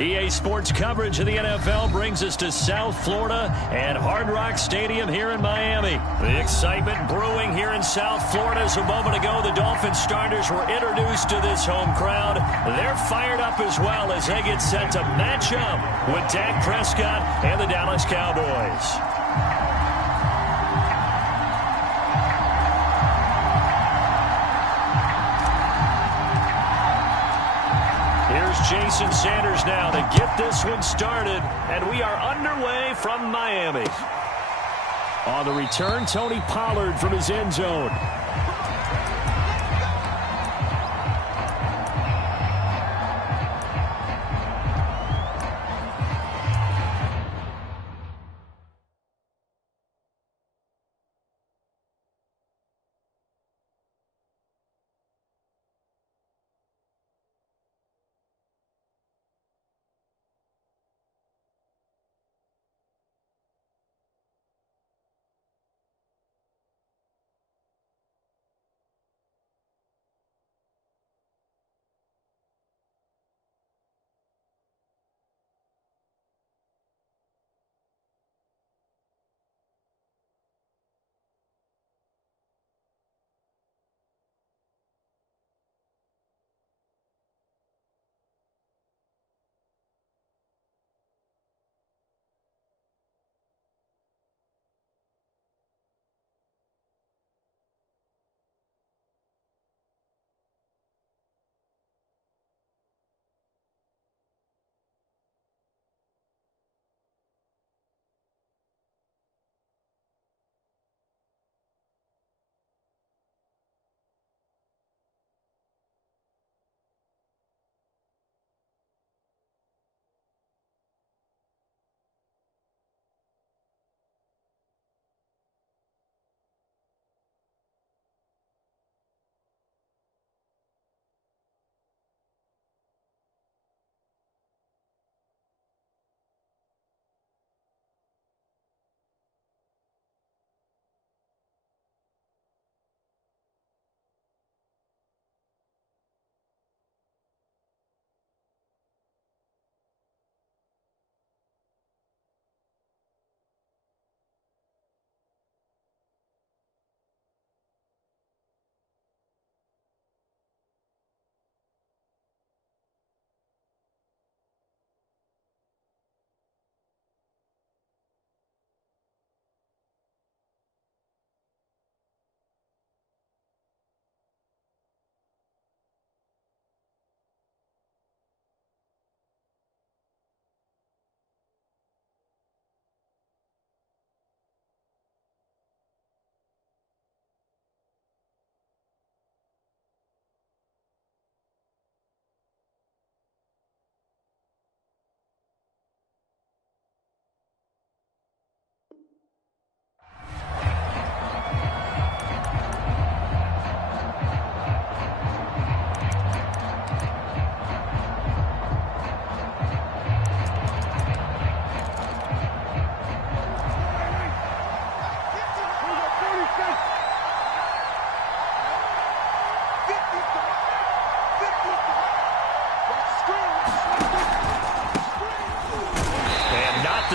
EA Sports coverage of the NFL brings us to South Florida and Hard Rock Stadium here in Miami. The excitement brewing here in South Florida as a moment ago the Dolphins starters were introduced to this home crowd. They're fired up as well as they get set to match up with Dak Prescott and the Dallas Cowboys. Jason Sanders now to get this one started, and we are underway from Miami. On the return, Tony Pollard from his end zone.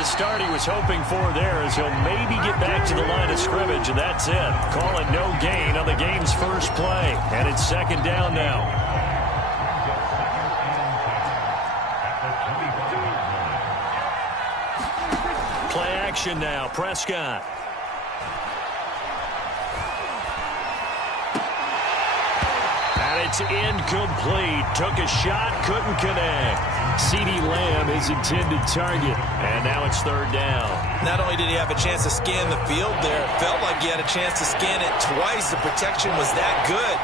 Start he was hoping for there as he'll maybe get back to the line of scrimmage, and that's it. Call it no gain on the game's first play, and it's second down now. Play action now, Prescott. And it's incomplete. Took a shot, couldn't connect. CeeDee Lamb is intended target, and now it's third down. Not only did he have a chance to scan the field there, it felt like he had a chance to scan it twice. The protection was that good.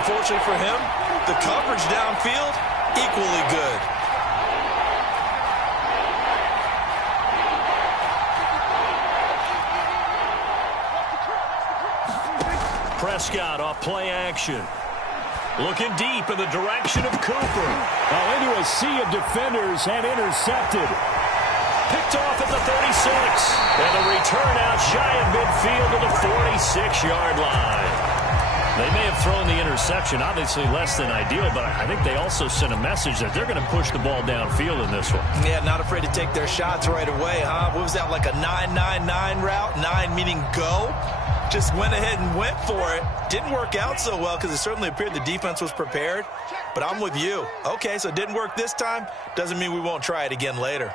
Unfortunately for him, the coverage downfield, equally good. Prescott off play action. Looking deep in the direction of Cooper. Into a sea of defenders and intercepted. Picked off at the 36. And a return out shy of midfield to the 46-yard line. They may have thrown the interception, obviously less than ideal, but I think they also sent a message that they're going to push the ball downfield in this one. Yeah, not afraid to take their shots right away, huh? What was that, like a 9-9-9 route? 9 meaning go? Just went ahead and went for it. Didn't work out so well because it certainly appeared the defense was prepared. But I'm with you. Okay, so it didn't work this time. Doesn't mean we won't try it again later.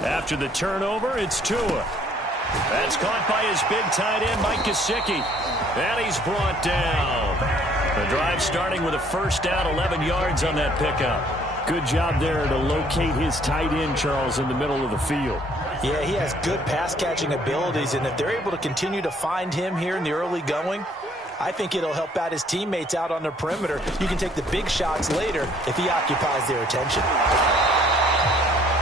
After the turnover, it's Tua. That's caught by his big tight end, Mike Gesicki. And he's brought down. The drive starting with a first down, 11 yards on that pickup. Good job there to locate his tight end, Charles, in the middle of the field. Yeah, he has good pass-catching abilities, and if they're able to continue to find him here in the early going, I think it'll help out his teammates out on the perimeter. You can take the big shots later if he occupies their attention.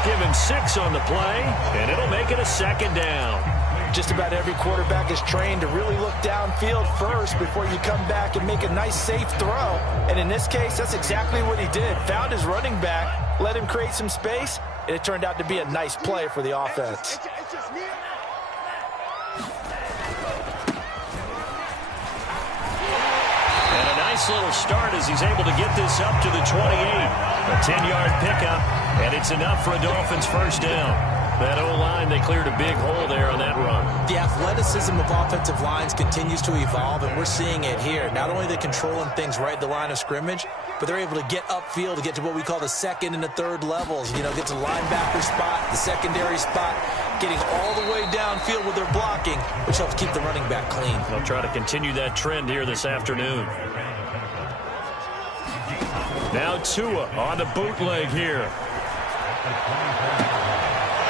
Give him 6 on the play, and it'll make it a second down. Just about every quarterback is trained to really look downfield first before you come back and make a nice, safe throw. And in this case, that's exactly what he did. Found his running back, let him create some space, and it turned out to be a nice play for the offense. And a nice little start as he's able to get this up to the 28. A 10-yard pickup, and it's enough for a Dolphins first down. That O-line, they cleared a big hole there on that run. The athleticism of offensive lines continues to evolve, and we're seeing it here. Not only are they controlling things right at the line of scrimmage, but they're able to get upfield to get to what we call the second and the third levels. You know, get to the linebacker spot, the secondary spot, getting all the way downfield with their blocking, which helps keep the running back clean. They'll try to continue that trend here this afternoon. Now Tua on the bootleg here.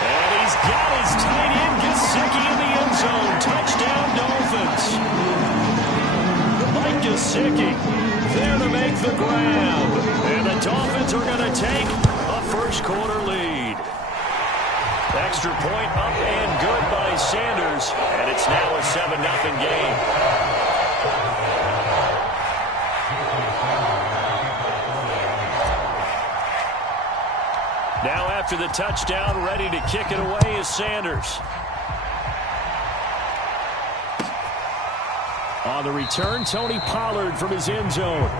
And he's got his tight end, Gesicki, in the end zone. Touchdown, Dolphins. Mike Gesicki there to make the grab. And the Dolphins are going to take a first-quarter lead. Extra point up and good by Sanders. And it's now a 7-0 game. Now after the touchdown, ready to kick it away is Sanders. On the return, Tony Pollard from his end zone.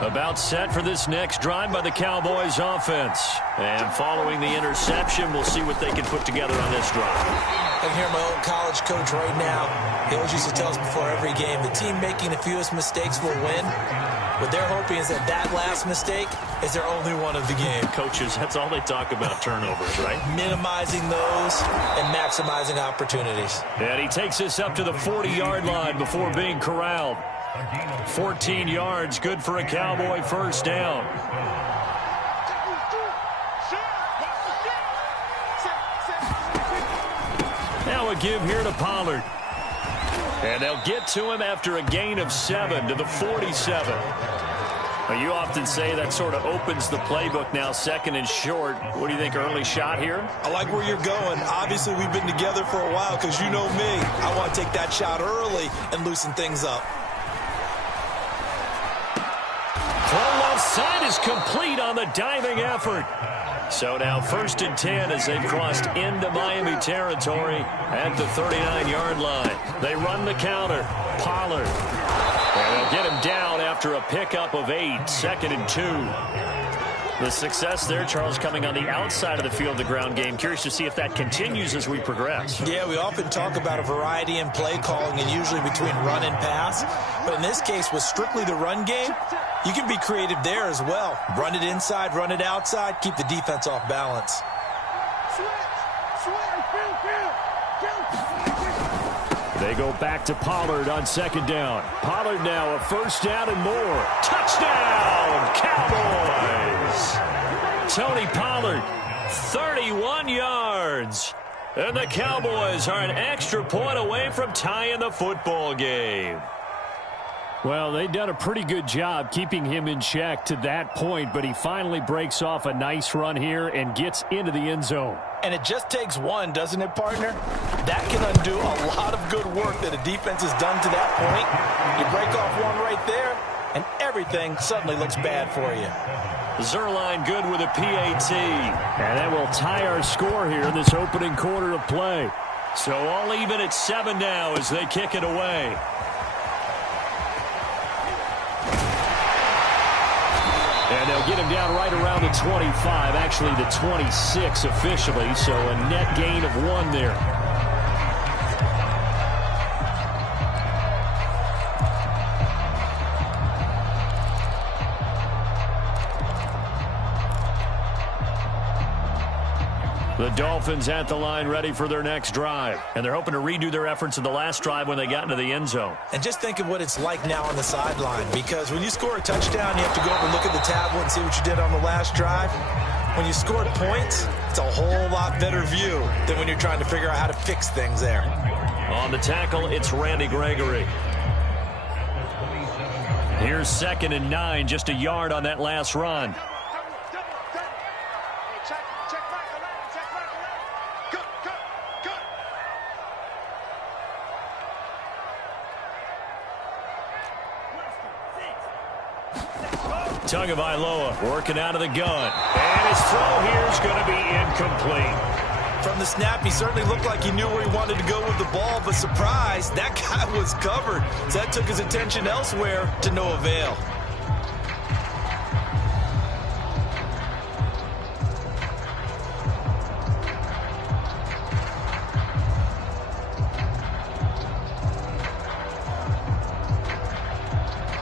About set for this next drive by the Cowboys offense. And following the interception, we'll see what they can put together on this drive. I can hear my old college coach right now. He always used to tell us before every game, the team making the fewest mistakes will win. What they're hoping is that that last mistake is their only one of the game. Coaches, that's all they talk about, turnovers, right? Minimizing those and maximizing opportunities. And he takes this up to the 40-yard line before being corralled. 14 yards, good for a Cowboy first down. Now a give here to Pollard. And they'll get to him after a gain of 7 to the 47. Well, you often say that sort of opens the playbook now, second and short. What do you think, early shot here? I like where you're going. Obviously, we've been together for a while because you know me. I want to take that shot early and loosen things up. Throw left side is complete on the diving effort. So now 1st and 10 as they've crossed into Miami territory at the 39-yard line. They run the counter. Pollard. And they'll get him down after a pickup of 8. 2nd and 2. The success there, Charles, coming on the outside of the field, the ground game. Curious to see if that continues as we progress. Yeah, we often talk about a variety in play calling and usually between run and pass. But in this case, with strictly the run game, you can be creative there as well. Run it inside, run it outside, keep the defense off balance. They go back to Pollard on 2nd down. Pollard now a first down and more. Touchdown, Cowboys! Tony Pollard, 31 yards. And the Cowboys are an extra point away from tying the football game. Well, they've done a pretty good job keeping him in check to that point, but he finally breaks off a nice run here and gets into the end zone. And it just takes one, doesn't it, partner? That can undo a lot of good work that a defense has done to that point. You break off one right there, and everything suddenly looks bad for you. Zerline good with a PAT. And that will tie our score here in this opening quarter of play. So all even at 7 now as they kick it away. And they'll get him down right around the 25, actually the 26 officially, so a net gain of 1 there. The Dolphins at the line ready for their next drive. And they're hoping to redo their efforts in the last drive when they got into the end zone. And just think of what it's like now on the sideline, because when you score a touchdown, you have to go over and look at the tablet and see what you did on the last drive. When you scored points, it's a whole lot better view than when you're trying to figure out how to fix things there. On the tackle, it's Randy Gregory. Here's 2nd and 9, just a yard on that last run. Tagovailoa working out of the gun. And his throw here is going to be incomplete. From the snap, he certainly looked like he knew where he wanted to go with the ball, but surprise, that guy was covered. So that took his attention elsewhere to no avail.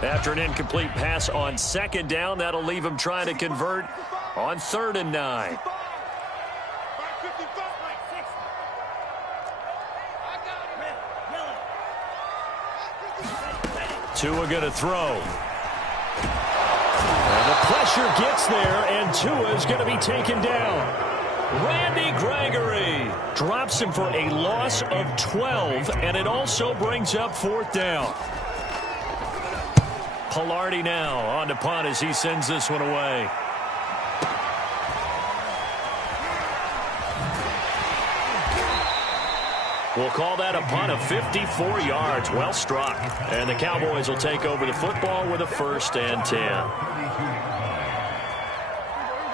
After an incomplete pass on 2nd down, that'll leave him trying to convert on 3rd and 9. Tua going to throw. And the pressure gets there, and Tua is going to be taken down. Randy Gregory drops him for a loss of 12, and it also brings up 4th down. Pilardi now on to punt as he sends this one away. We'll call that a punt of 54 yards. Well struck. And the Cowboys will take over the football with a 1st and 10.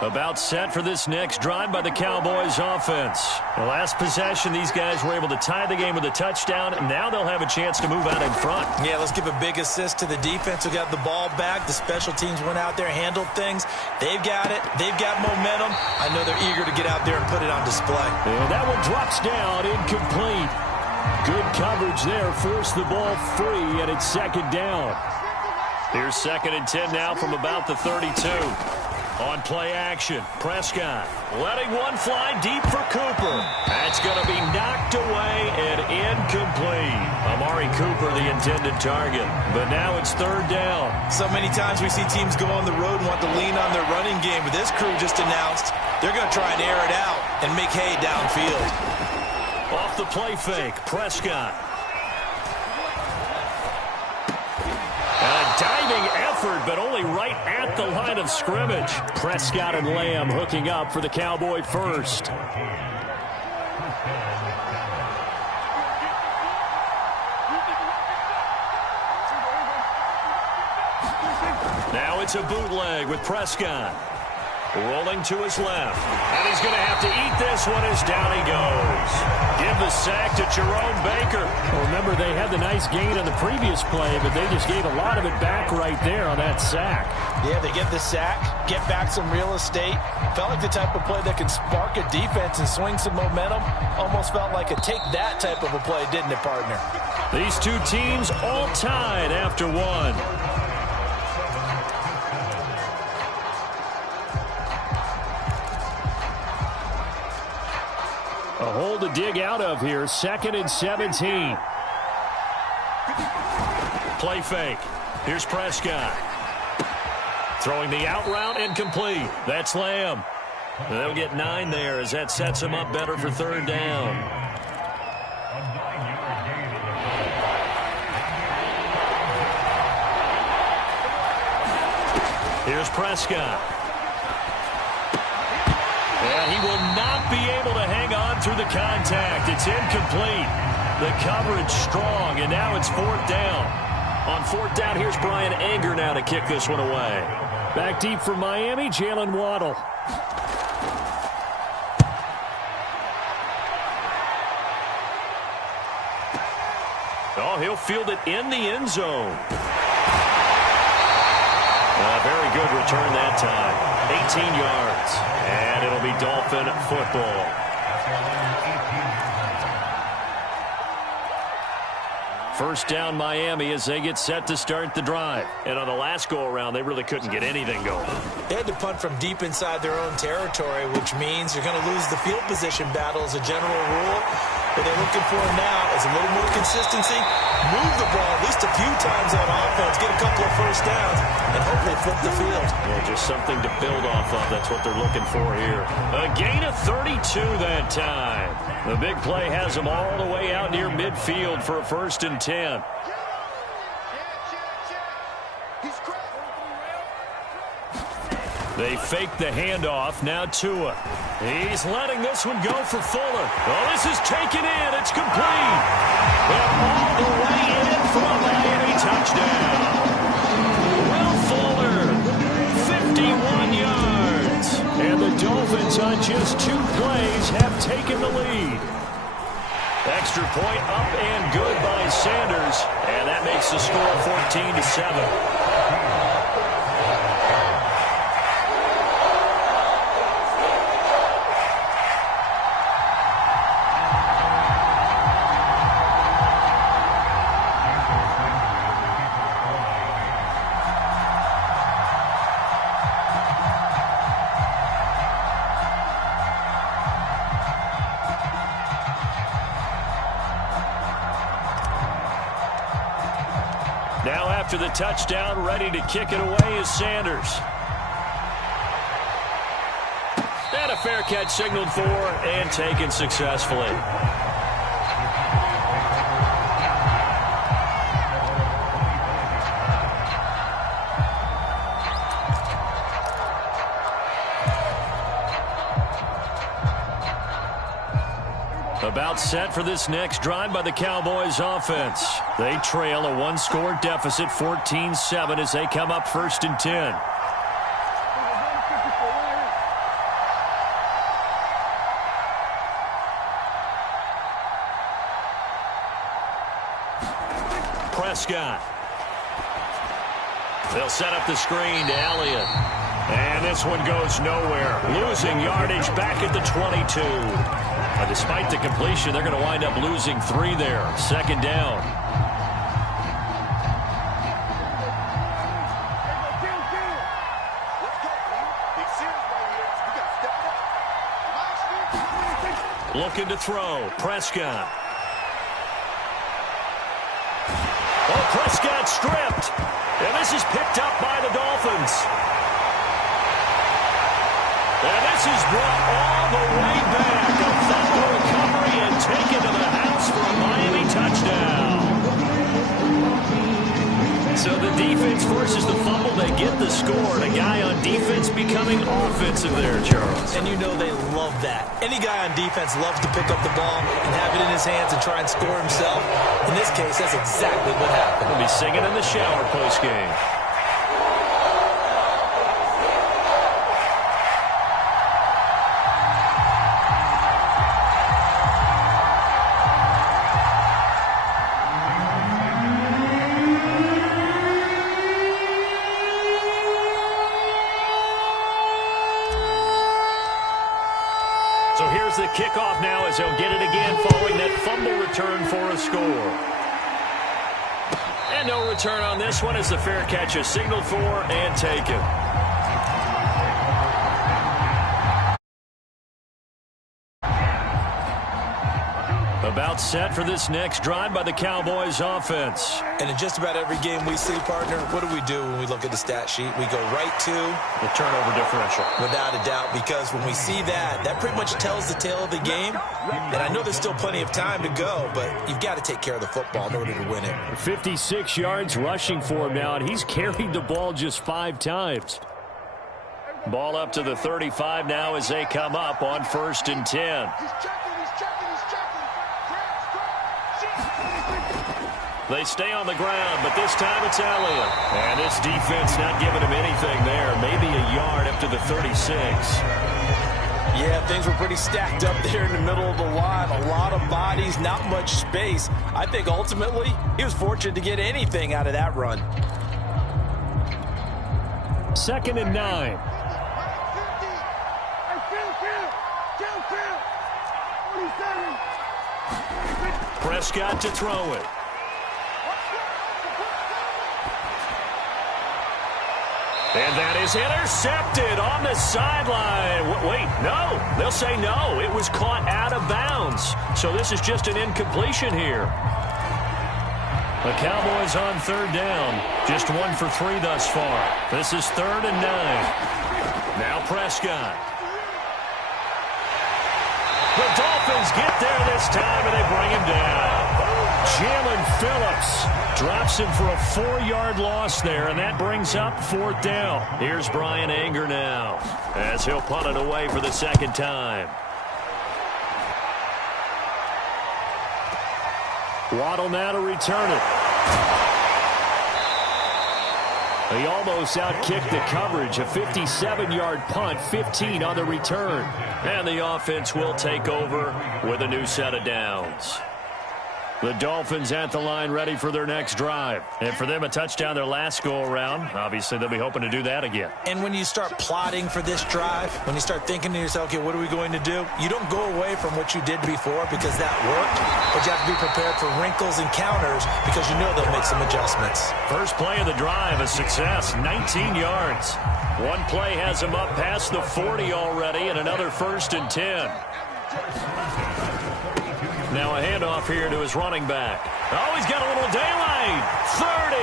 About set for this next drive by the Cowboys offense. The last possession, these guys were able to tie the game with a touchdown. Now they'll have a chance to move out in front. Yeah, let's give a big assist to the defense who got the ball back. The special teams went out there, handled things. They've got it. They've got momentum. I know they're eager to get out there and put it on display. And that one drops down, incomplete. Good coverage there. Forced the ball free, and it's 2nd down. Here's 2nd and 10 now from about the 32. On play action, Prescott letting one fly deep for Cooper. That's going to be knocked away and incomplete. Amari Cooper, the intended target. But now it's 3rd down. So many times we see teams go on the road and want to lean on their running game. But this crew just announced they're going to try and air it out and make hay downfield. Off the play fake, Prescott. A diving effort, but only right at the line of scrimmage. Prescott and Lamb hooking up for the Cowboy first. Now it's a bootleg with Prescott. Rolling to his left. And he's going to have to eat this one as down he goes. Give the sack to Jerome Baker. Well, remember, they had the nice gain on the previous play, but they just gave a lot of it back right there on that sack. Yeah, they get the sack, get back some real estate. Felt like the type of play that can spark a defense and swing some momentum. Almost felt like a take that type of a play, didn't it, partner? These two teams all tied after one. A hole to dig out of here. 2nd and 17. Play fake. Here's Prescott. Throwing the out route, incomplete. That's Lamb. They'll get 9 there as that sets him up better for 3rd down. Here's Prescott. And he will not be able to hang on through the contact. It's incomplete. The coverage strong, and now it's fourth down. On fourth down, here's Brian Anger now to kick this one away. Back deep for Miami, Jalen Waddle. Oh, he'll field it in the end zone. Very good return that time. 18 yards. And it'll be Dolphin football. First down Miami as they get set to start the drive. And on the last go-around, they really couldn't get anything going. They had to punt from deep inside their own territory, which means you're going to lose the field position battle as a general rule. What they're looking for now is a little more consistency, move the ball at least a few times on offense, get a couple of first downs, and hopefully flip the field. Yeah, just something to build off of. That's what they're looking for here. A gain of 32 that time. The big play has them all the way out near midfield for a 1st and 10. They fake the handoff. Now Tua. He's letting this one go for Fuller. Oh, this is taken in. It's complete. They're all the way in for a Miami touchdown. Will Fuller, 51 yards. And the Dolphins on just 2 plays have taken the lead. Extra point up and good by Sanders. And that makes the score 14-7. Now after the touchdown, ready to kick it away is Sanders. And a fair catch signaled for and taken successfully. About set for this next drive by the Cowboys offense. They trail a 1-score deficit, 14-7, as they come up 1st and 10. Prescott. They'll set up the screen to Elliott. And this one goes nowhere. Losing yardage back at the 22. Despite the completion, they're going to wind up losing 3 there. 2nd down. Looking to throw. Prescott. Oh, Prescott stripped. And this is picked up by the Dolphins. And this is brought all the way back. A fumble recovery and taken to the house for a Miami touchdown. So the defense forces the fumble. They get the score. And a guy on defense becoming offensive there, Charles. And you know they love that. Any guy on defense loves to pick up the ball and have it in his hands and try and score himself. In this case, that's exactly what happened. He'll be singing in the shower post-game. So here's the kickoff now as they'll get it again following that fumble return for a score. And no return on this one as the fair catch is signaled for and taken. About set for this next drive by the Cowboys offense. And in just about every game we see, partner, what do we do when we look at the stat sheet? We go right to the turnover differential. Without a doubt, because when we see that, that pretty much tells the tale of the game. And I know there's still plenty of time to go, but you've got to take care of the football in order to win it. 56 yards rushing for him now, and he's carried the ball just 5 times. Ball up to the 35 now as they come up on 1st and 10. They stay on the ground, but this time it's Elliott. And this defense not giving him anything there. Maybe a yard up to the 36. Yeah, things were pretty stacked up there in the middle of the line. A lot of bodies, not much space. I think ultimately he was fortunate to get anything out of that run. 2nd and 9. Prescott to throw it. And that is intercepted on the sideline. Wait, no. They'll say no. It was caught out of bounds. So this is just an incompletion here. The Cowboys on 3rd down. Just 1 for 3 thus far. This is 3rd and 9. Now Prescott. The Dolphins get there this time, and they bring him down. Jalen Phillips drops him for a 4-yard loss there, and that brings up 4th down. Here's Brian Anger now as he'll punt it away for the 2nd time. Waddle now to return it. He almost outkicked the coverage. A 57-yard punt, 15 on the return. And the offense will take over with a new set of downs. The Dolphins at the line ready for their next drive. And for them, a touchdown their last go-around. Obviously, they'll be hoping to do that again. And when you start plotting for this drive, when you start thinking to yourself, okay, what are we going to do? You don't go away from what you did before because that worked, but you have to be prepared for wrinkles and counters because you know they'll make some adjustments. First play of the drive, a success, 19 yards. One play has him up past the 40 already, and another 1st and 10. Now a handoff here to his running back. Oh, he's got a little daylight. 30.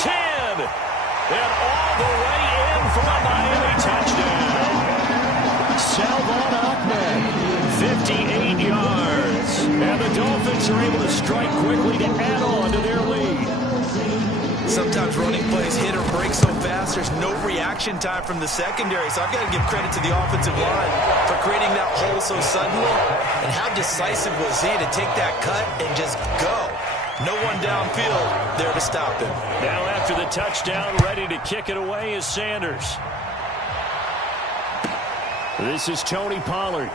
10. And all the way in for a Miami touchdown. Salvon Ahmed, 58 yards. And the Dolphins are able to strike quickly to add on to their lead. Sometimes running plays hit or break so fast, there's no reaction time from the secondary. So I've got to give credit to the offensive line for creating that hole so suddenly. And how decisive was he to take that cut and just go? No one downfield there to stop him. Now after the touchdown, ready to kick it away is Sanders. This is Tony Pollard.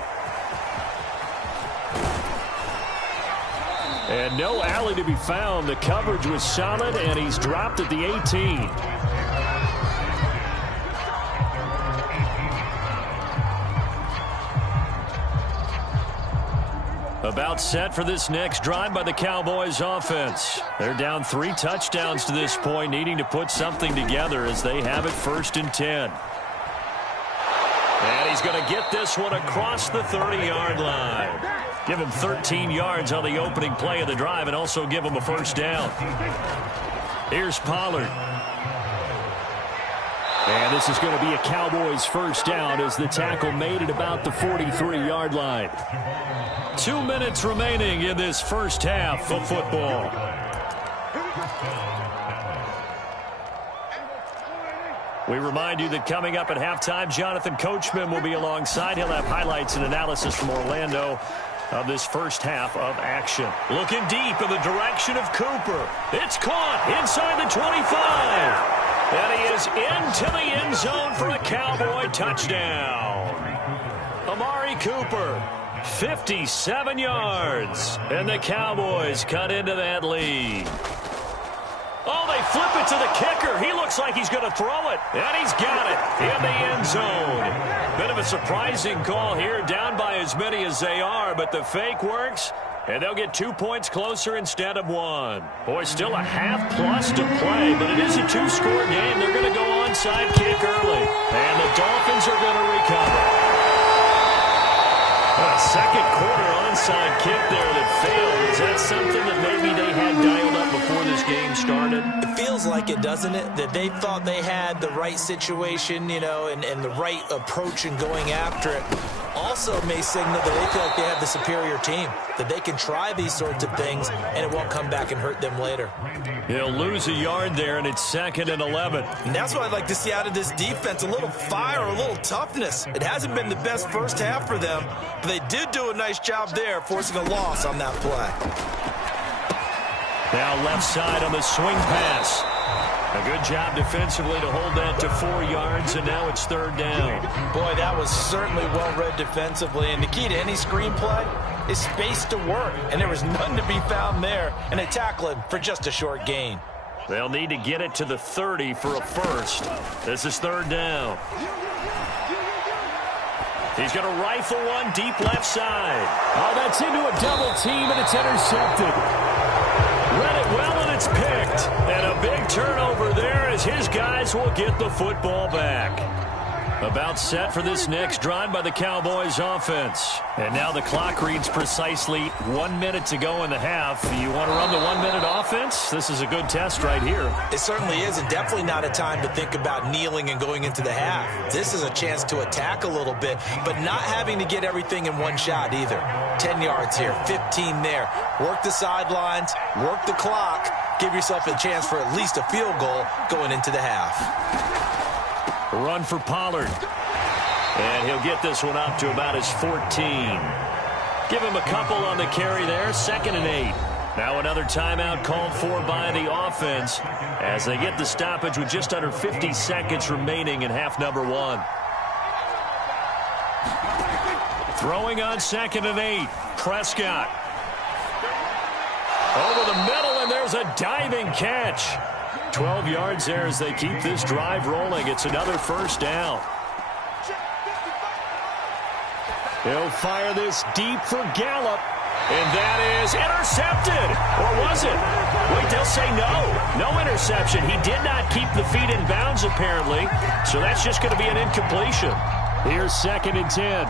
And no alley to be found. The coverage was solid, and he's dropped at the 18. About set for this next drive by the Cowboys offense. They're down 3 touchdowns to this point, needing to put something together as they have it 1st and 10. And he's going to get this one across the 30-yard line. Give him 13 yards on the opening play of the drive and also give him a 1st down. Here's Pollard. And this is going to be a Cowboys 1st down as the tackle made at about the 43-yard line. 2 minutes remaining in this first half of football. We remind you that coming up at halftime, Jonathan Coachman will be alongside. He'll have highlights and analysis from Orlando of this first half of action. Looking deep in the direction of Cooper. It's caught inside the 25. And he is into the end zone for a Cowboy touchdown. Amari Cooper, 57 yards. And the Cowboys cut into that lead. Oh, they flip it to the kicker. He looks like he's going to throw it. And he's got it in the end zone. Bit of a surprising call here, down by as many as they are, but the fake works, and they'll get 2 points closer instead of 1. Boy, still a half plus to play, but it is a 2-score game. They're going to go onside kick early, and the Dolphins are going to recover. A second quarter onside kick there that failed. Is that something that maybe they had dialed up before this game started? It feels like it, doesn't it? That they thought they had the right situation, you know, and the right approach in going after it. Also may signal that they feel like they have the superior team, that they can try these sorts of things, and it won't come back and hurt them later. He'll lose a yard there, and it's 2nd and 11. And that's what I'd like to see out of this defense, a little fire, a little toughness. It hasn't been the best first half for them, but they did do a nice job there, forcing a loss on that play. Now left side on the swing pass. A good job defensively to hold that to 4 yards, and now it's 3rd down. Boy, that was certainly well-read defensively, and the key to any screenplay is space to work, and there was none to be found there, and they tackle him for just a short gain. They'll need to get it to the 30 for a first. This is 3rd down. He's going to rifle one deep left side. Oh, that's into a double team, and it's intercepted. Read it well, and it's picked. And a big turnover there as his guys will get the football back. About set for this next drive by the Cowboys offense. And now the clock reads precisely 1 minute to go in the half. You want to run the 1 minute offense? This is a good test right here. It certainly is, and definitely not a time to think about kneeling and going into the half. This is a chance to attack a little bit, but not having to get everything in one shot either. 10 yards here, 15 there. Work the sidelines, work the clock, give yourself a chance for at least a field goal going into the half. Run for Pollard. And he'll get this one up to about his 14. Give him a couple on the carry there. 2nd and 8. Now another timeout called for by the offense as they get the stoppage with just under 50 seconds remaining in half number 1. Throwing on 2nd and 8. Prescott. Over the middle, and there's a diving catch. 12 yards there as they keep this drive rolling. It's another 1st down. He'll fire this deep for Gallup. And that is intercepted. Or was it? Wait, they'll say no. No interception. He did not keep the feet in bounds, apparently. So that's just going to be an incompletion. Here's 2nd and 10.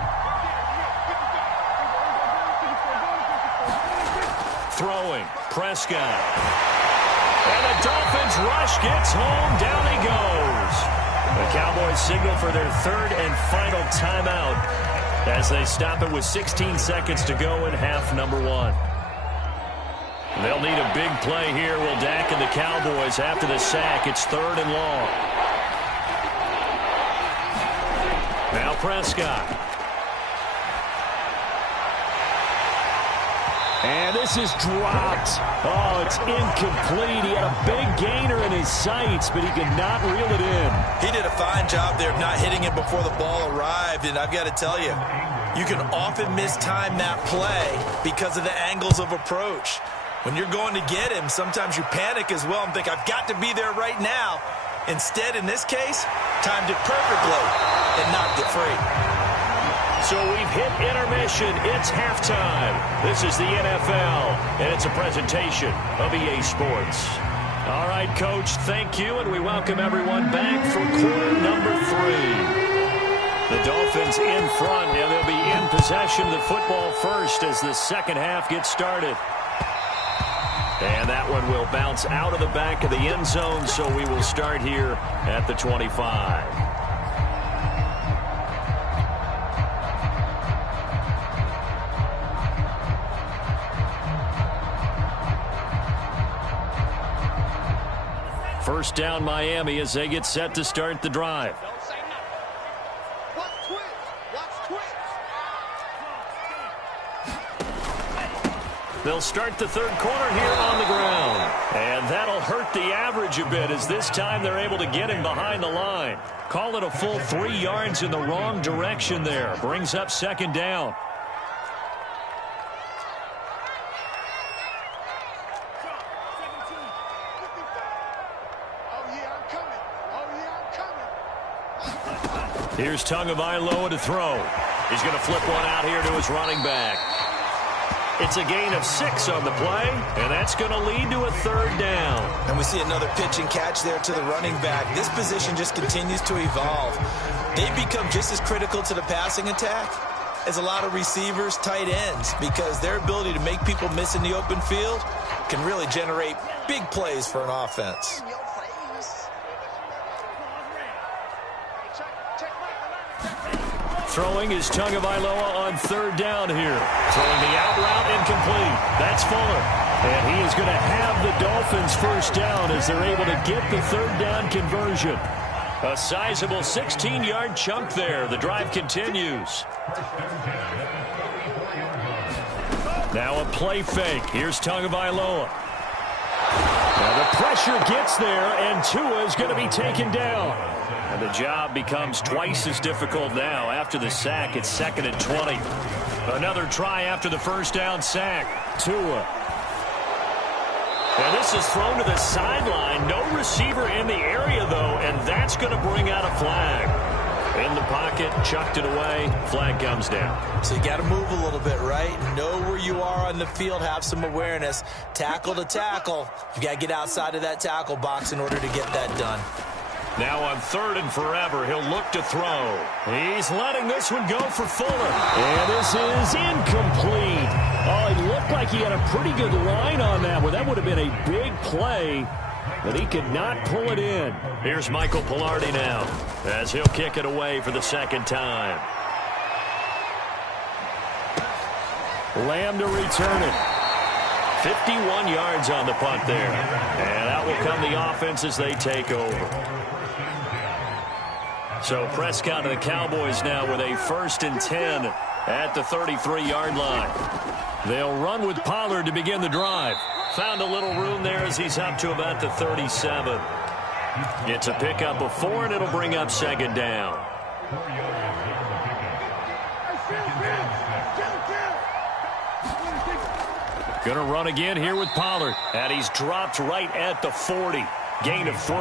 Throwing. Prescott. And the Dolphins rush gets home. Down he goes. The Cowboys signal for their 3rd and final timeout as they stop it with 16 seconds to go in half number 1. They'll need a big play here, will Dak and the Cowboys after the sack. It's 3rd and long. Now Prescott. And this is dropped. Oh, it's incomplete. He had a big gainer in his sights, but he could not reel it in. He did a fine job there of not hitting it before the ball arrived, and I've got to tell you, you can often mistime that play because of the angles of approach. When you're going to get him, sometimes you panic as well and think, I've got to be there right now. Instead, in this case, timed it perfectly and knocked it free. So we've hit intermission. It's halftime. This is the NFL, and it's a presentation of EA Sports. All right, Coach, thank you, and we welcome everyone back for quarter number 3. The Dolphins in front, and they'll be in possession of the football first as the second half gets started. And that one will bounce out of the back of the end zone, so we will start here at the 25. First down, Miami, as they get set to start the drive. They'll start the 3rd quarter here on the ground. And that'll hurt the average a bit as this time they're able to get him behind the line. Call it a full 3 yards in the wrong direction there. Brings up 2nd down. Here's Tagovailoa to throw. He's going to flip one out here to his running back. It's a gain of 6 on the play, and that's going to lead to a 3rd down. And we see another pitch and catch there to the running back. This position just continues to evolve. They've become just as critical to the passing attack as a lot of receivers, tight ends, because their ability to make people miss in the open field can really generate big plays for an offense. Throwing is Tagovailoa on 3rd down here. Throwing the out route incomplete. That's Fuller. And he is going to have the Dolphins first down as they're able to get the 3rd down conversion. A sizable 16-yard chunk there. The drive continues. Now a play fake. Here's Tagovailoa. Now the pressure gets there, and Tua is going to be taken down. And the job becomes twice as difficult now. After the sack, it's 2nd and 20. Another try after the first down sack. Tua. And this is thrown to the sideline. No receiver in the area, though, and that's going to bring out a flag. In the pocket, chucked it away. Flag comes down. So you got to move a little bit, right? Know where you are on the field. Have some awareness. Tackle to tackle. You got to get outside of that tackle box in order to get that done. Now on 3rd and forever, he'll look to throw. He's letting this one go for Fuller. And this is incomplete. Oh, it looked like he had a pretty good line on that one. That would have been a big play, but he could not pull it in. Here's Michael Pilardi now, as he'll kick it away for the 2nd time. Lamb to return it. 51 yards on the punt there. And out will come the offense as they take over. So Prescott and the Cowboys now with a 1st and 10 at the 33-yard line. They'll run with Pollard to begin the drive. Found a little room there as he's up to about the 37. It's a pickup of 4, and it'll bring up 2nd down. Going to run again here with Pollard. And he's dropped right at the 40. Gain of 3.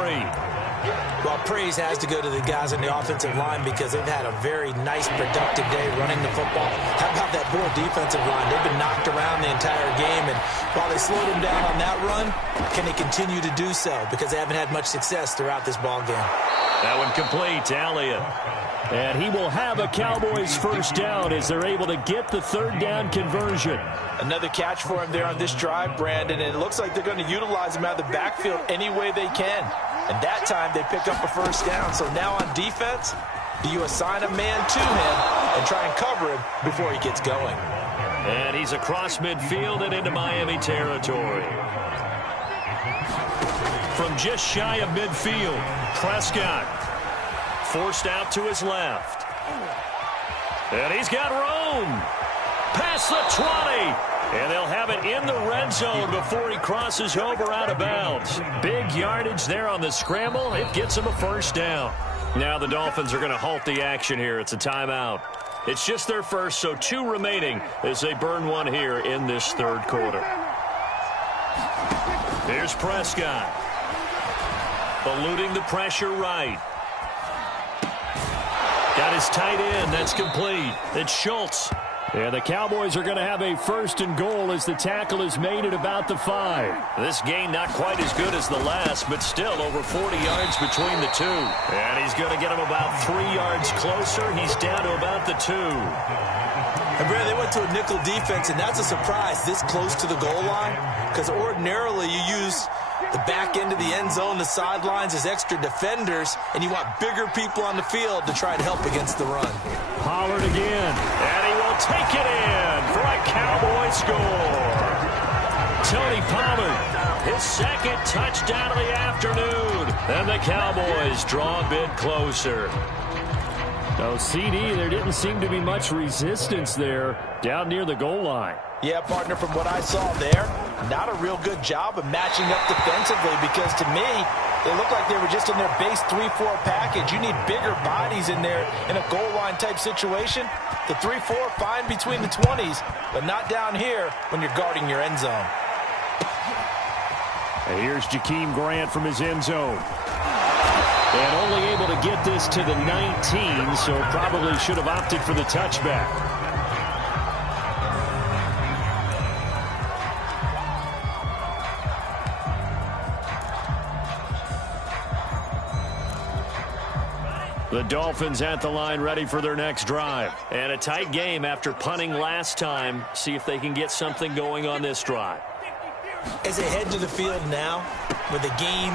Well, praise has to go to the guys on the offensive line because they've had a very nice, productive day running the football. How about that poor defensive line? They've been knocked around the entire game, and while they slowed them down on that run, can they continue to do so? Because they haven't had much success throughout this ball game. That one complete to Elliott. And he will have a Cowboys 1st down as they're able to get the 3rd down conversion. Another catch for him there on this drive, Brandon, and it looks like they're going to utilize him out of the backfield any way they can. And that time they pick up a 1st down. So now on defense, do you assign a man to him and try and cover him before he gets going? And he's across midfield and into Miami territory. From just shy of midfield, Prescott forced out to his left. And he's got room. Past the 20. And they'll have it in the red zone before he crosses over out of bounds. Big yardage there on the scramble. It gets him a 1st down. Now the Dolphins are going to halt the action here. It's a timeout. It's just their first, so 2 remaining as they burn one here in this 3rd quarter. Here's Prescott. Eluding the pressure right. Got his tight end. That's complete. It's Schultz. And the Cowboys are going to have a 1st and goal as the tackle is made at about the 5. This gain not quite as good as the last, but still over 40 yards between the 2. And he's going to get him about 3 yards closer. He's down to about the 2. And Brad, they went to a nickel defense, and that's a surprise this close to the goal line, because ordinarily you use the back end of the end zone, the sidelines as extra defenders, and you want bigger people on the field to try and help against the run. Pollard again, and he will take it in for a Cowboy score. Tony Pollard, his 2nd touchdown of the afternoon, and the Cowboys draw a bit closer. No, CD, there didn't seem to be much resistance there down near the goal line. Yeah, partner, from what I saw there, not a real good job of matching up defensively because to me, they looked like they were just in their base 3-4 package. You need bigger bodies in there in a goal line type situation. The 3-4, fine between the 20s, but not down here when you're guarding your end zone. And here's Jakeem Grant from his end zone. And only able to get this to the 19, so probably should have opted for the touchback. The Dolphins at the line ready for their next drive. And a tight game after punting last time. See if they can get something going on this drive. As they head to the field now, with the game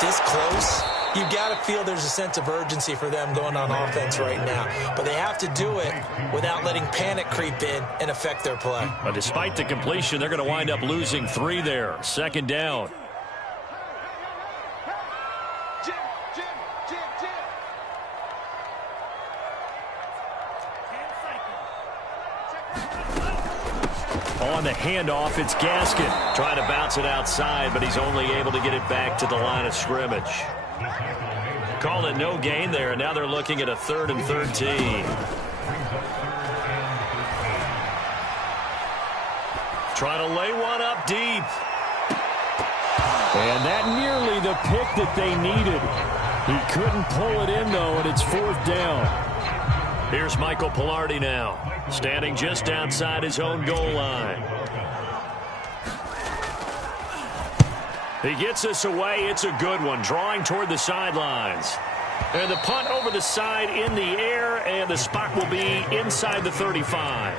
this close, you've got to feel there's a sense of urgency for them going on offense right now. But they have to do it without letting panic creep in and affect their play. But despite the completion, they're going to wind up losing 3 there. 2nd down. On on the handoff. It's Gaskin trying to bounce it outside, but he's only able to get it back to the line of scrimmage. Call it no gain there. Now they're looking at a 3rd and 13. Trying to lay one up deep. And that nearly the pick that they needed. He couldn't pull it in, though, and it's 4th down. Here's Michael Pilardi now, standing just outside his own goal line. He gets this away. It's a good one, drawing toward the sidelines. And the punt over the side in the air, and the spot will be inside the 35.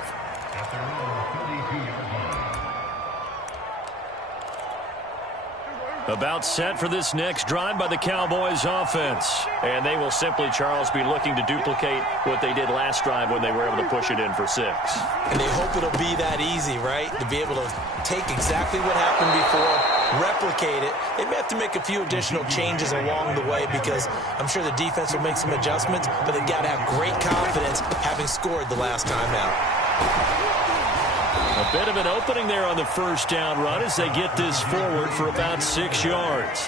About set for this next drive by the Cowboys offense. And they will simply, Charles, be looking to duplicate what they did last drive when they were able to push it in for 6. And they hope it'll be that easy, right? To be able to take exactly what happened before, replicate it. They may have to make a few additional changes along the way because I'm sure the defense will make some adjustments, but they've got to have great confidence having scored the last time out. A bit of an opening there on the first down run as they get this forward for about 6 yards.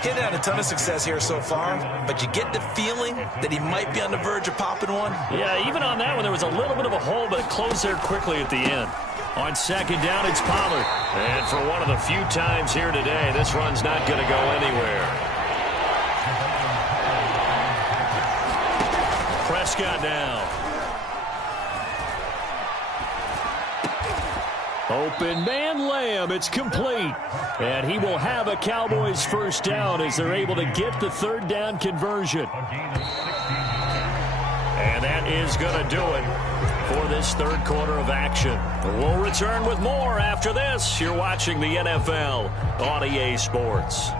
He's had a ton of success here so far, but you get the feeling that he might be on the verge of popping one. Yeah, even on that one, there was a little bit of a hole, but it closed there quickly at the end. On 2nd down, it's Pollard. And for one of the few times here today, this run's not going to go anywhere. Prescott now. Open man Lamb. It's complete. And he will have a Cowboys first down as they're able to get the 3rd down conversion. And that is going to do it for this 3rd quarter of action. We'll return with more after this. You're watching the NFL on EA Sports.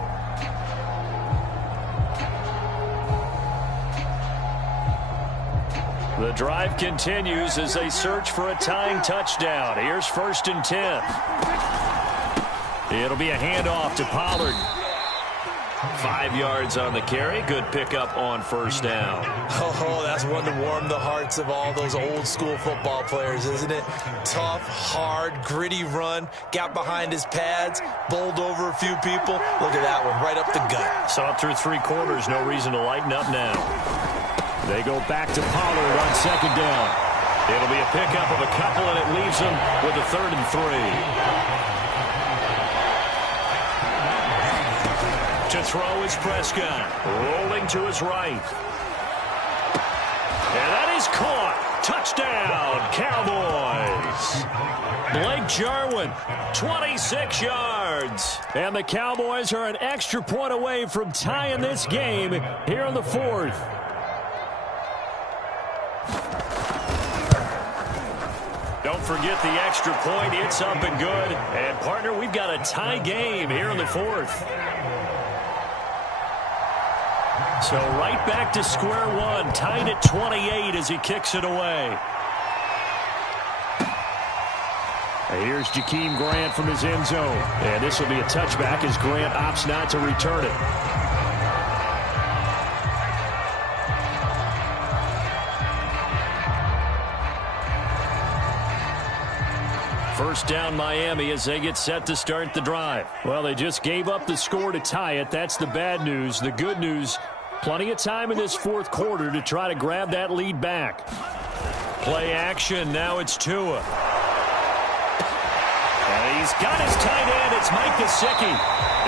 The drive continues as they search for a tying touchdown. Here's 1st and 10. It'll be a handoff to Pollard. 5 yards on the carry. Good pickup on 1st down. Oh, that's one to warm the hearts of all those old school football players, isn't it? Tough, hard, gritty run. Got behind his pads, bowled over a few people. Look at that one, right up the gut. Saw it through 3 quarters. No reason to lighten up now. They go back to Pollard on 2nd down. It'll be a pickup of a couple, and it leaves them with a 3rd and 3. To throw is Prescott. Rolling to his right. And that is caught. Touchdown, Cowboys. Blake Jarwin, 26 yards. And the Cowboys are an extra point away from tying this game here in the 4th. Don't forget the extra point. It's up and good. And, partner, we've got a tie game here in the 4th. So right back to square one. Tied at 28 as he kicks it away. And here's Jakeem Grant from his end zone. And this will be a touchback as Grant opts not to return it. First down Miami as they get set to start the drive. Well, they just gave up the score to tie it. That's the bad news. The good news, plenty of time in this 4th quarter to try to grab that lead back. Play action. Now it's Tua. And he's got his tight end. It's Mike Gesicki.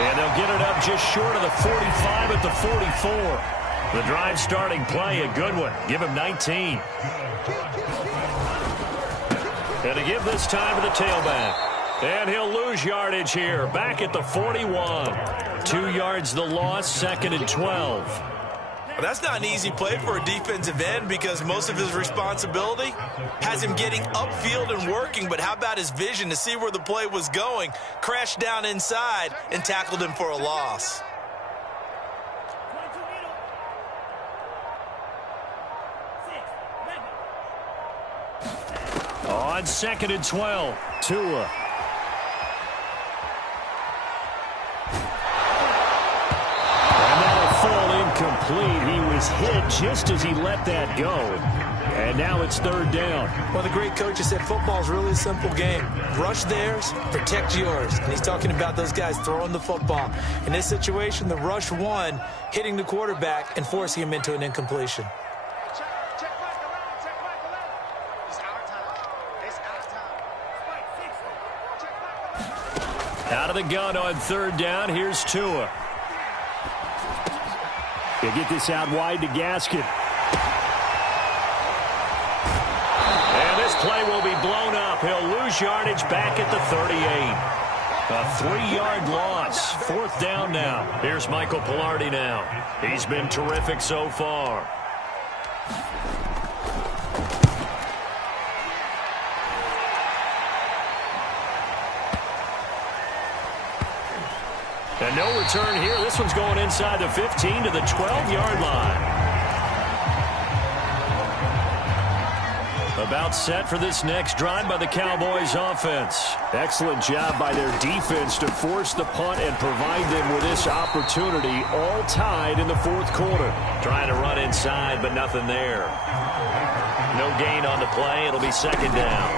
And they'll get it up just short of the 45 at the 44. The drive starting play, a good one. Give him 19. And to give this time to the tailback. And he'll lose yardage here. Back at the 41. 2 yards the loss, 2nd and 12. Well, that's not an easy play for a defensive end because most of his responsibility has him getting upfield and working. But how about his vision to see where the play was going? Crashed down inside and tackled him for a loss. On 2nd and 12, Tua. And that'll fall incomplete. He was hit just as he let that go. And now it's third down. Well, the great coach has said football is really a simple game. Rush theirs, protect yours. And he's talking about those guys throwing the football. In this situation, the rush won, hitting the quarterback and forcing him into an incompletion. Out of the gun on third down. Here's Tua. They get this out wide to Gaskin. And this play will be blown up. He'll lose yardage back at the 38. A 3-yard loss. Fourth down now. Here's Michael Pilardi now. He's been terrific so far. And no return here. This one's going inside the 15 to the 12-yard line. About set for this next drive by the Cowboys offense. Excellent job by their defense to force the punt and provide them with this opportunity, all tied in the fourth quarter. Trying to run inside, but nothing there. No gain on the play. It'll be second down.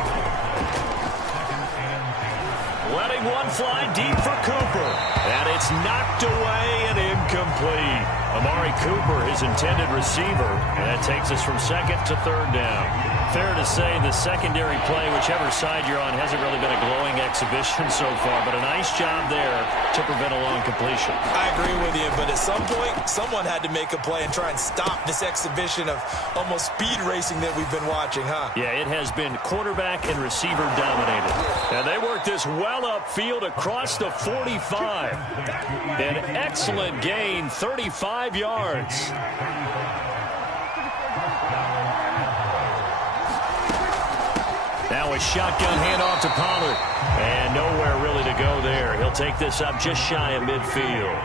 Letting one fly deep for Cooper. And it's knocked away and incomplete. Amari Cooper, his intended receiver. And that takes us from second to third down. Fair to say the secondary play, whichever side you're on, hasn't really been a glowing exhibition so far. But a nice job there to prevent a long completion. I agree with you, but at some point, someone had to make a play and try and stop this exhibition of almost speed racing that we've been watching, huh? Yeah, it has been quarterback and receiver dominated. And they work this well upfield across the 45. An excellent gain, 35 yards. Now a shotgun handoff to Pollard. And nowhere really to go there. He'll take this up just shy of midfield.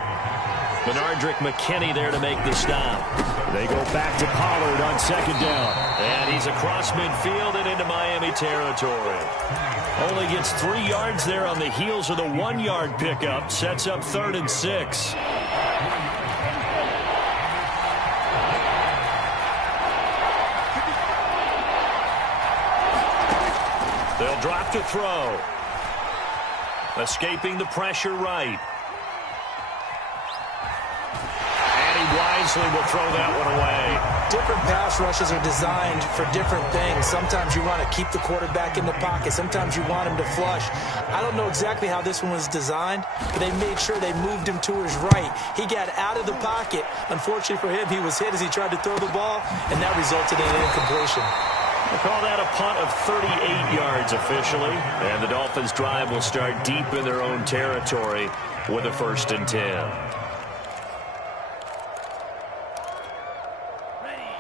Benardrick McKinney there to make the stop. They go back to Pollard on second down. And he's across midfield and into Miami territory. Only gets 3 yards there on the heels of the 1-yard pickup. Sets up 3rd and 6. They'll drop to throw. Escaping the pressure right. And he wisely will throw that one away. Different pass rushes are designed for different things. Sometimes you want to keep the quarterback in the pocket. Sometimes you want him to flush. I don't know exactly how this one was designed, but they made sure they moved him to his right. He got out of the pocket. Unfortunately for him, he was hit as he tried to throw the ball, and that resulted in an incompletion. We'll call that a punt of 38 yards officially. And the Dolphins' drive will start deep in their own territory with a 1st and 10.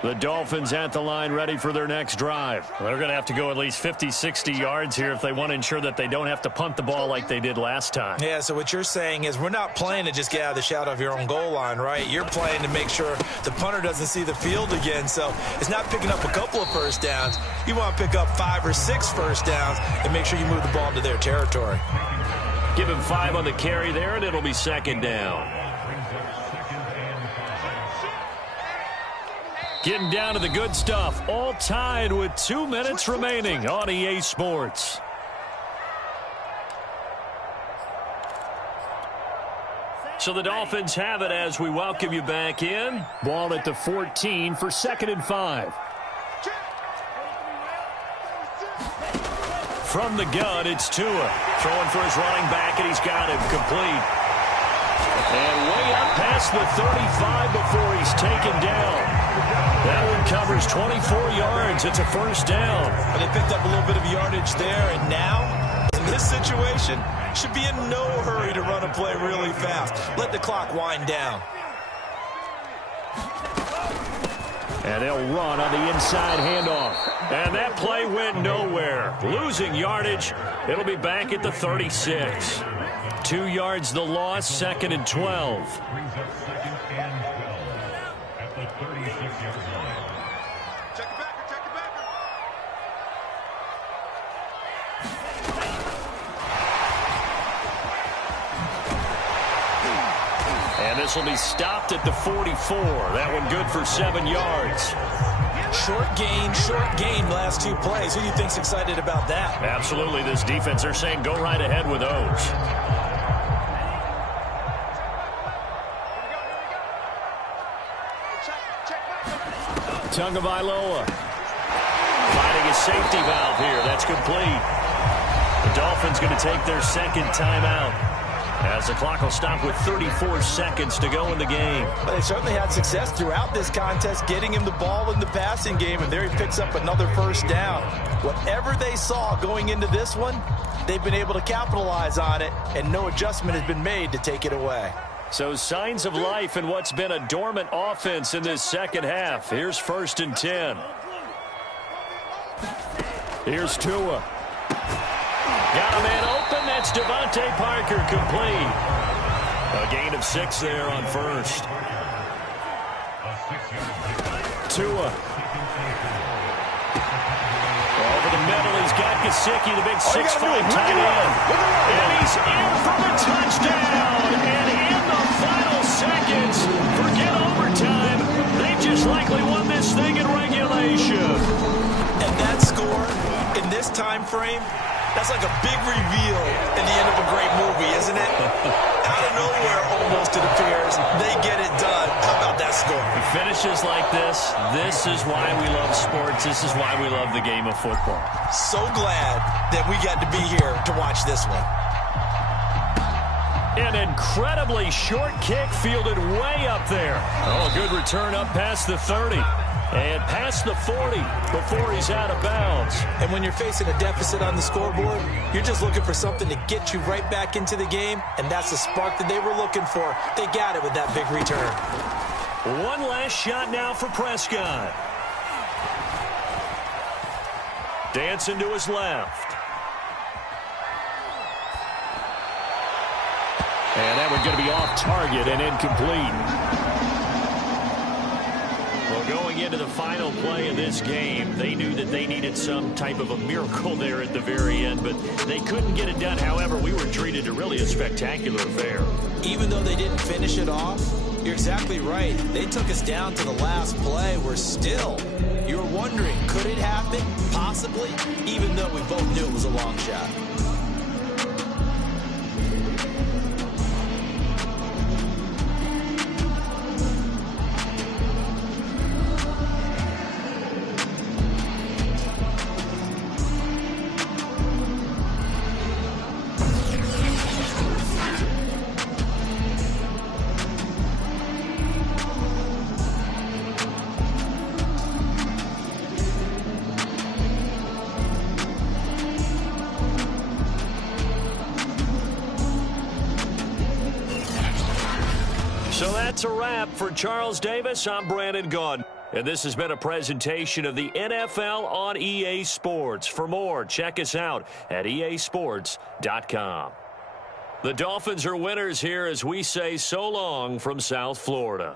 The Dolphins at the line ready for their next drive. They're going to have to go at least 50, 60 yards here if they want to ensure that they don't have to punt the ball like they did last time. Yeah, so what you're saying is we're not playing to just get out of the shadow of your own goal line, right? You're playing to make sure the punter doesn't see the field again. So it's not picking up a couple of first downs. You want to pick up 5 or 6 first downs and make sure you move the ball into their territory. Give him 5 on the carry there, and it'll be second down. Getting down to the good stuff. All tied with 2 minutes remaining on EA Sports. So the Dolphins have it as we welcome you back in. Ball at the 14 for 2nd and 5. From the gun, it's Tua. Throwing for his running back, and he's got him complete. And way up past the 35 before he's taken down. That one covers 24 yards. It's a 1st down. They picked up a little bit of yardage there, and now, in this situation, should be in no hurry to run a play really fast. Let the clock wind down. And they'll run on the inside handoff. And that play went nowhere. Losing yardage. It'll be back at the 36. 2 yards the loss, 2nd and 12. And this will be stopped at the 44. That one good for 7 yards. Short gain last two plays. Who do you think's excited about that? Absolutely. This defense, they're saying go right ahead with those. Tagovailoa finding a safety valve here. That's complete. The Dolphins going to take their second timeout as the clock will stop with 34 seconds to go in the game. Well, they certainly had success throughout this contest getting him the ball in the passing game, and there he picks up another first down. Whatever they saw going into this one, they've been able to capitalize on it, and no adjustment has been made to take it away. So signs of life in what's been a dormant offense in this second half. Here's 1st and 10. Here's Tua. Got a man open. That's Devontae Parker, complete. A gain of 6 there on first. Tua. Over the middle, he's got Gesicki, the big 6'5" tight end. And he's in for the touchdown. And in the final seconds, forget overtime. They just likely won this thing in regulation. And that score, in this time frame, that's like a big reveal at the end of a great movie, isn't it? Out of nowhere, almost, it appears. They get it done. How about that score? Finishes like this. This is why we love sports. This is why we love the game of football. So glad that we got to be here to watch this one. An incredibly short kick fielded way up there. Oh, a good return up past the 30. And past the 40 before he's out of bounds. And when you're facing a deficit on the scoreboard, you're just looking for something to get you right back into the game, and that's the spark that they were looking for. They got it with that big return. One last shot now for Prescott. Dancing to his left. And that one's going to be off target and incomplete. Well, going into the final play of this game, they knew that they needed some type of a miracle there at the very end, but they couldn't get it done. However, we were treated to really a spectacular affair. Even though they didn't finish it off, you're exactly right. They took us down to the last play. We're still, you're wondering, could it happen? Possibly, even though we both knew it was a long shot. So that's a wrap for Charles Davis. I'm Brandon Gaudin. And this has been a presentation of the NFL on EA Sports. For more, check us out at easports.com. The Dolphins are winners here as we say so long from South Florida.